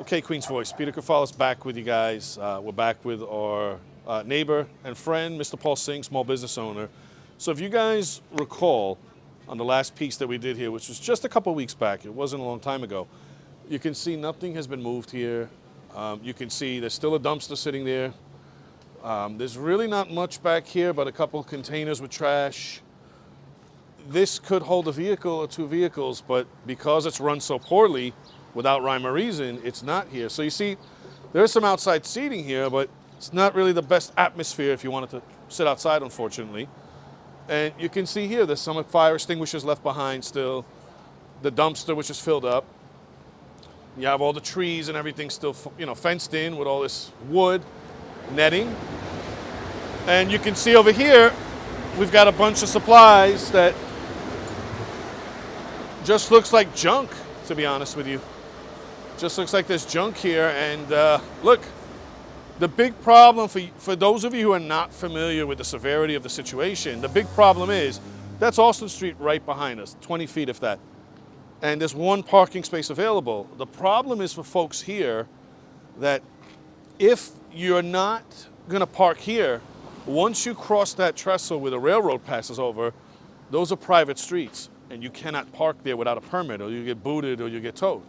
Okay, Queen's Voice, Peter Kefalas back with you guys. We're back with our neighbor and friend, Mr. Paul Singh, small business owner. So if you guys recall on the last piece that we did here, which was just a couple weeks back, it wasn't a long time ago, you can see nothing has been moved here. You can see there's still a dumpster sitting there. There's really not much back here but a couple containers with trash. This could hold a vehicle or two vehicles, but because it's run so poorly, without rhyme or reason, it's not here. So you see, there's some outside seating here, but it's not really the best atmosphere if you wanted to sit outside, unfortunately. And you can see here, there's some fire extinguishers left behind still. The dumpster, which is filled up. You have all the trees and everything still, fenced in with all this wood, netting. And you can see over here, we've got a bunch of supplies that just looks like junk, to be honest with you. Just looks like there's junk here. And look, the big problem for those of you who are not familiar with the severity of the situation, the big problem is that's Austin Street right behind us, 20 feet if that. And there's one parking space available. The problem is for folks here that if you're not gonna park here, once you cross that trestle where the railroad passes over, those are private streets and you cannot park there without a permit, or you get booted or you get towed.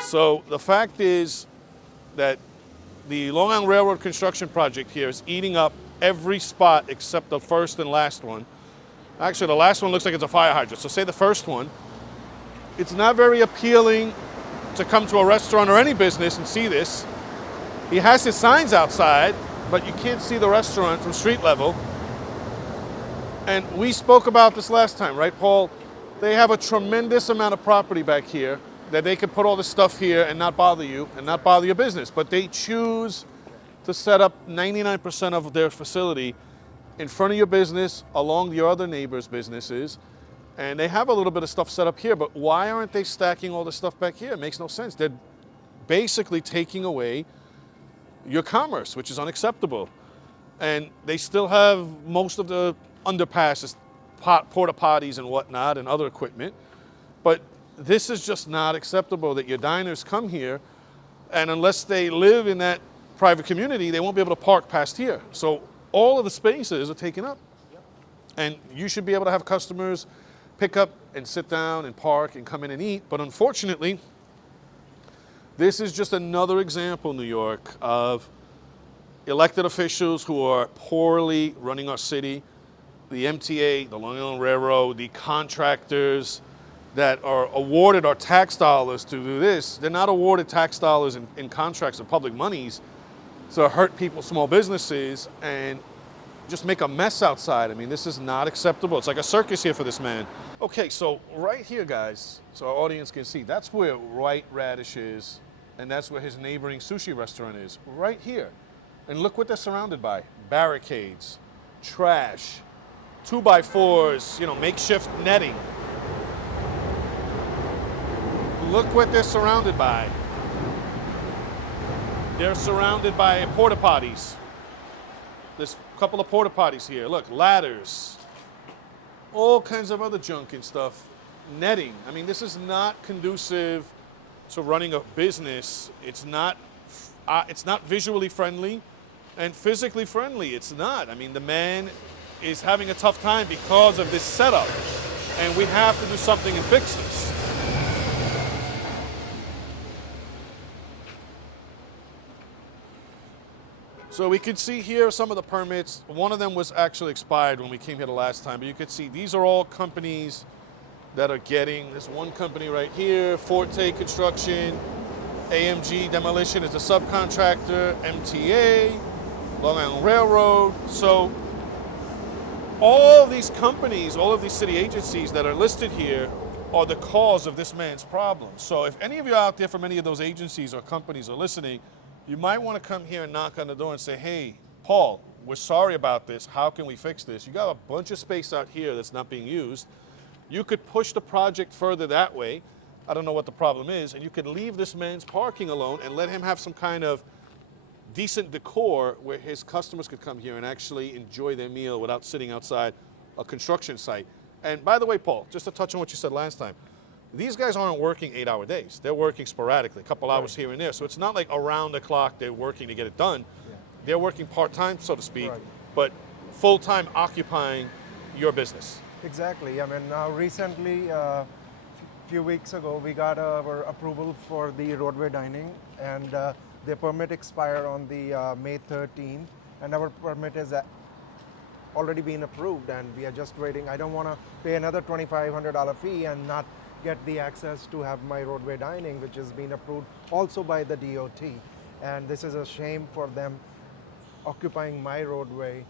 So the fact is that the Long Island Railroad construction project here is eating up every spot except the first and last one. Actually, the last one looks like it's a fire hydrant. So say the first one. It's not very appealing to come to a restaurant or any business and see this. He has his signs outside, but you can't see the restaurant from street level. And we spoke about this last time, right, Paul? They have a tremendous amount of property back here that they could put all this stuff here and not bother you and not bother your business. But they choose to set up 99% of their facility in front of your business, along your other neighbors' businesses. And they have a little bit of stuff set up here, but why aren't they stacking all this stuff back here? It makes no sense. They're basically taking away your commerce, which is unacceptable. And they still have most of the underpasses, porta potties and whatnot, and other equipment. But this is just not acceptable that your diners come here, and unless they live in that private community, they won't be able to park past here. So all of the spaces are taken up. Yep. And you should be able to have customers pick up and sit down and park and come in and eat. But unfortunately, this is just another example, New York, of elected officials who are poorly running our city. The MTA, the Long Island Railroad, the contractors that are awarded our tax dollars to do this, they're not awarded tax dollars in contracts and public monies to hurt people, small businesses, and just make a mess outside. I mean, this is not acceptable. It's like a circus here for this man. Okay, so right here, guys, so our audience can see, that's where White Radish is, and that's where his neighboring sushi restaurant is, right here. And look what they're surrounded by. Barricades, trash, 2x4s, makeshift netting. Look what they're surrounded by. They're surrounded by porta potties. There's a couple of porta potties here. Look, ladders, all kinds of other junk and stuff. Netting. I mean, this is not conducive to running a business. It's not visually friendly and physically friendly. It's not. I mean, the man is having a tough time because of this setup, and we have to do something and fix this. So we could see here some of the permits. One of them was actually expired when we came here the last time, but you could see these are all companies that are getting, there's one company right here, Forte Construction, AMG Demolition is the subcontractor, MTA, Long Island Railroad. So all of these companies, all of these city agencies that are listed here are the cause of this man's problem. So if any of you out there from any of those agencies or companies are listening, you might want to come here and knock on the door and say, hey, Paul, we're sorry about this. How can we fix this? You got a bunch of space out here that's not being used. You could push the project further that way. I don't know what the problem is. And you could leave this man's parking alone and let him have some kind of decent decor where his customers could come here and actually enjoy their meal without sitting outside a construction site. And by the way, Paul, just to touch on what you said last time, These guys aren't working 8-hour days. They're working sporadically, a couple hours here and there. So it's not like around the clock they're working to get it done. Yeah. They're working part-time, so to speak, Right. but full-time occupying your business. Exactly. I mean, now recently, few weeks ago, we got our approval for the roadway dining, and the permit expired on the May 13th, and our permit is already been approved, and we are just waiting. I don't want to pay another $2,500 fee and not get the access to have my roadway dining, which has been approved also by the DOT. And this is a shame for them occupying my roadway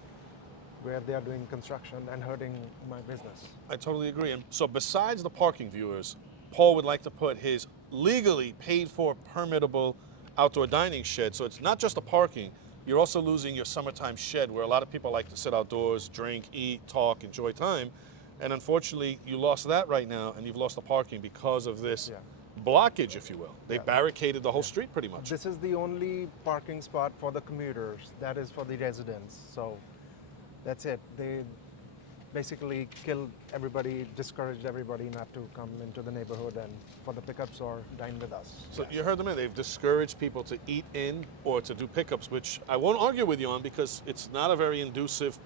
where they are doing construction and hurting my business. I totally agree. And so besides the parking, viewers, Paul would like to put his legally paid for permittable outdoor dining shed. So it's not just the parking, you're also losing your summertime shed where a lot of people like to sit outdoors, drink, eat, talk, enjoy time. And unfortunately, you lost that right now, and you've lost the parking because of this blockage, if you will. They barricaded the whole street pretty much. This is the only parking spot for the commuters. That is for the residents. So that's it. They basically killed everybody, discouraged everybody not to come into the neighborhood and for the pickups or dine with us. So you heard them in. They've discouraged people to eat in or to do pickups, which I won't argue with you on because it's not a very inducive,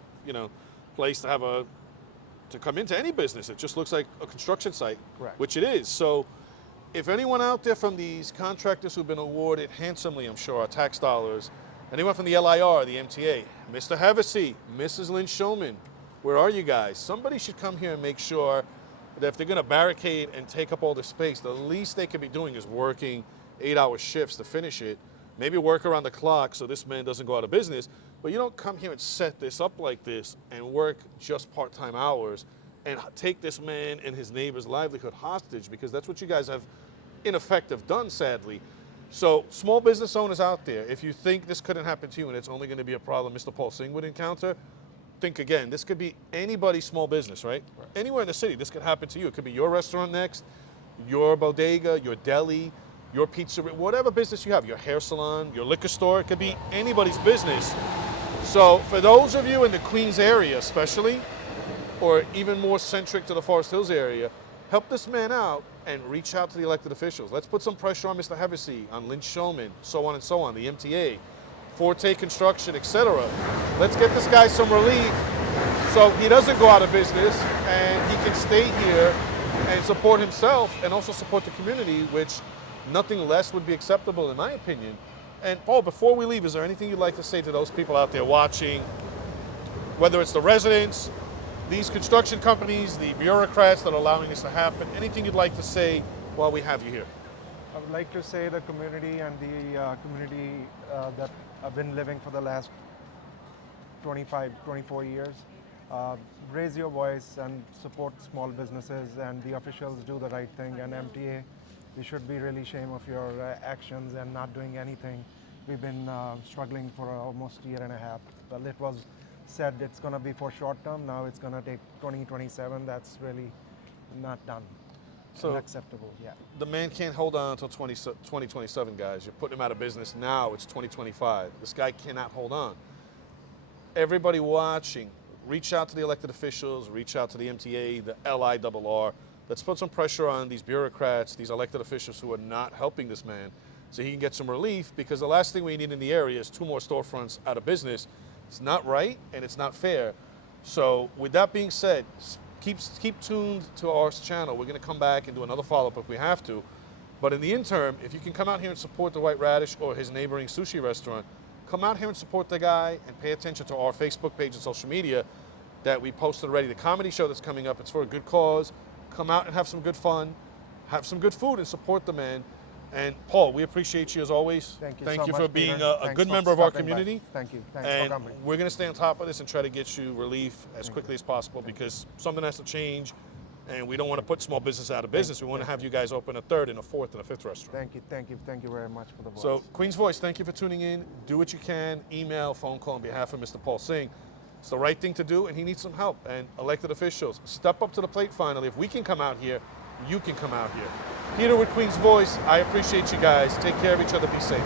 place to come into any business. It just looks like a construction site, Correct. Which it is. So if anyone out there from these contractors who've been awarded handsomely, I'm sure, our tax dollars, anyone from the LIRR, the MTA, Mr. Hevesy, Mrs. Lynn Showman, where are you guys? Somebody should come here and make sure that if they're going to barricade and take up all the space, the least they could be doing is working 8-hour shifts to finish it. Maybe work around the clock so this man doesn't go out of business. But you don't come here and set this up like this and work just part-time hours and take this man and his neighbor's livelihood hostage, because that's what you guys have, in effect, have done, sadly. So small business owners out there, if you think this couldn't happen to you and it's only going to be a problem Mr. Paul Singh would encounter, think again. This could be anybody's small business, right? Anywhere in the city, this could happen to you. It could be your restaurant next, your bodega, your deli, your pizzeria, whatever business you have, your hair salon, your liquor store. It could be anybody's business. So for those of you in the Queens area especially, or even more centric to the Forest Hills area, help this man out and reach out to the elected officials. Let's put some pressure on Mr. Hevesy, on Lynn Showman, so on and so on, the MTA, Forte Construction, etc. Let's get this guy some relief so he doesn't go out of business and he can stay here and support himself and also support the community, which nothing less would be acceptable in my opinion. And Paul, before we leave, is there anything you'd like to say to those people out there watching, whether it's the residents, these construction companies, the bureaucrats that are allowing this to happen, anything you'd like to say while we have you here? I would like to say the community and the community that I've been living for the last 24 years, raise your voice and support small businesses, and the officials do the right thing. And MTA, you should be really ashamed of your actions and not doing anything. We've been struggling for almost a year and a half. Well, it was said it's going to be for short term. Now it's going to take 2027. That's really not done. So unacceptable. Yeah. The man can't hold on until 2027, guys. You're putting him out of business now. It's 2025. This guy cannot hold on. Everybody watching, reach out to the elected officials, reach out to the MTA, the LIRR. Let's put some pressure on these bureaucrats, these elected officials who are not helping this man so he can get some relief, because the last thing we need in the area is 2 more storefronts out of business. It's not right and it's not fair. So with that being said, keep tuned to our channel. We're going to come back and do another follow-up if we have to. But in the interim, if you can come out here and support the White Radish or his neighboring sushi restaurant, come out here and support the guy and pay attention to our Facebook page and social media that we posted already. The comedy show that's coming up, it's for a good cause. Come out and have some good fun, have some good food, and support the man. And Paul, we appreciate you as always. Thank you Thank so you much, for being Peter. a good member of our community. By. Thank you. Thanks and for coming. we're going to stay on top of this and try to get you relief as quickly as possible, because something has to change, and we don't want to put small business out of business. We want to have you guys open a 3rd and a 4th and a 5th restaurant. Thank you very much for the voice. So Queen's Voice, thank you for tuning in. Do what you can, email, phone call on behalf of Mr. Paul Singh. It's the right thing to do, and he needs some help. And elected officials, step up to the plate finally. If we can come out here, you can come out here. Peter with Queen's Voice, I appreciate you guys. Take care of each other. Be safe.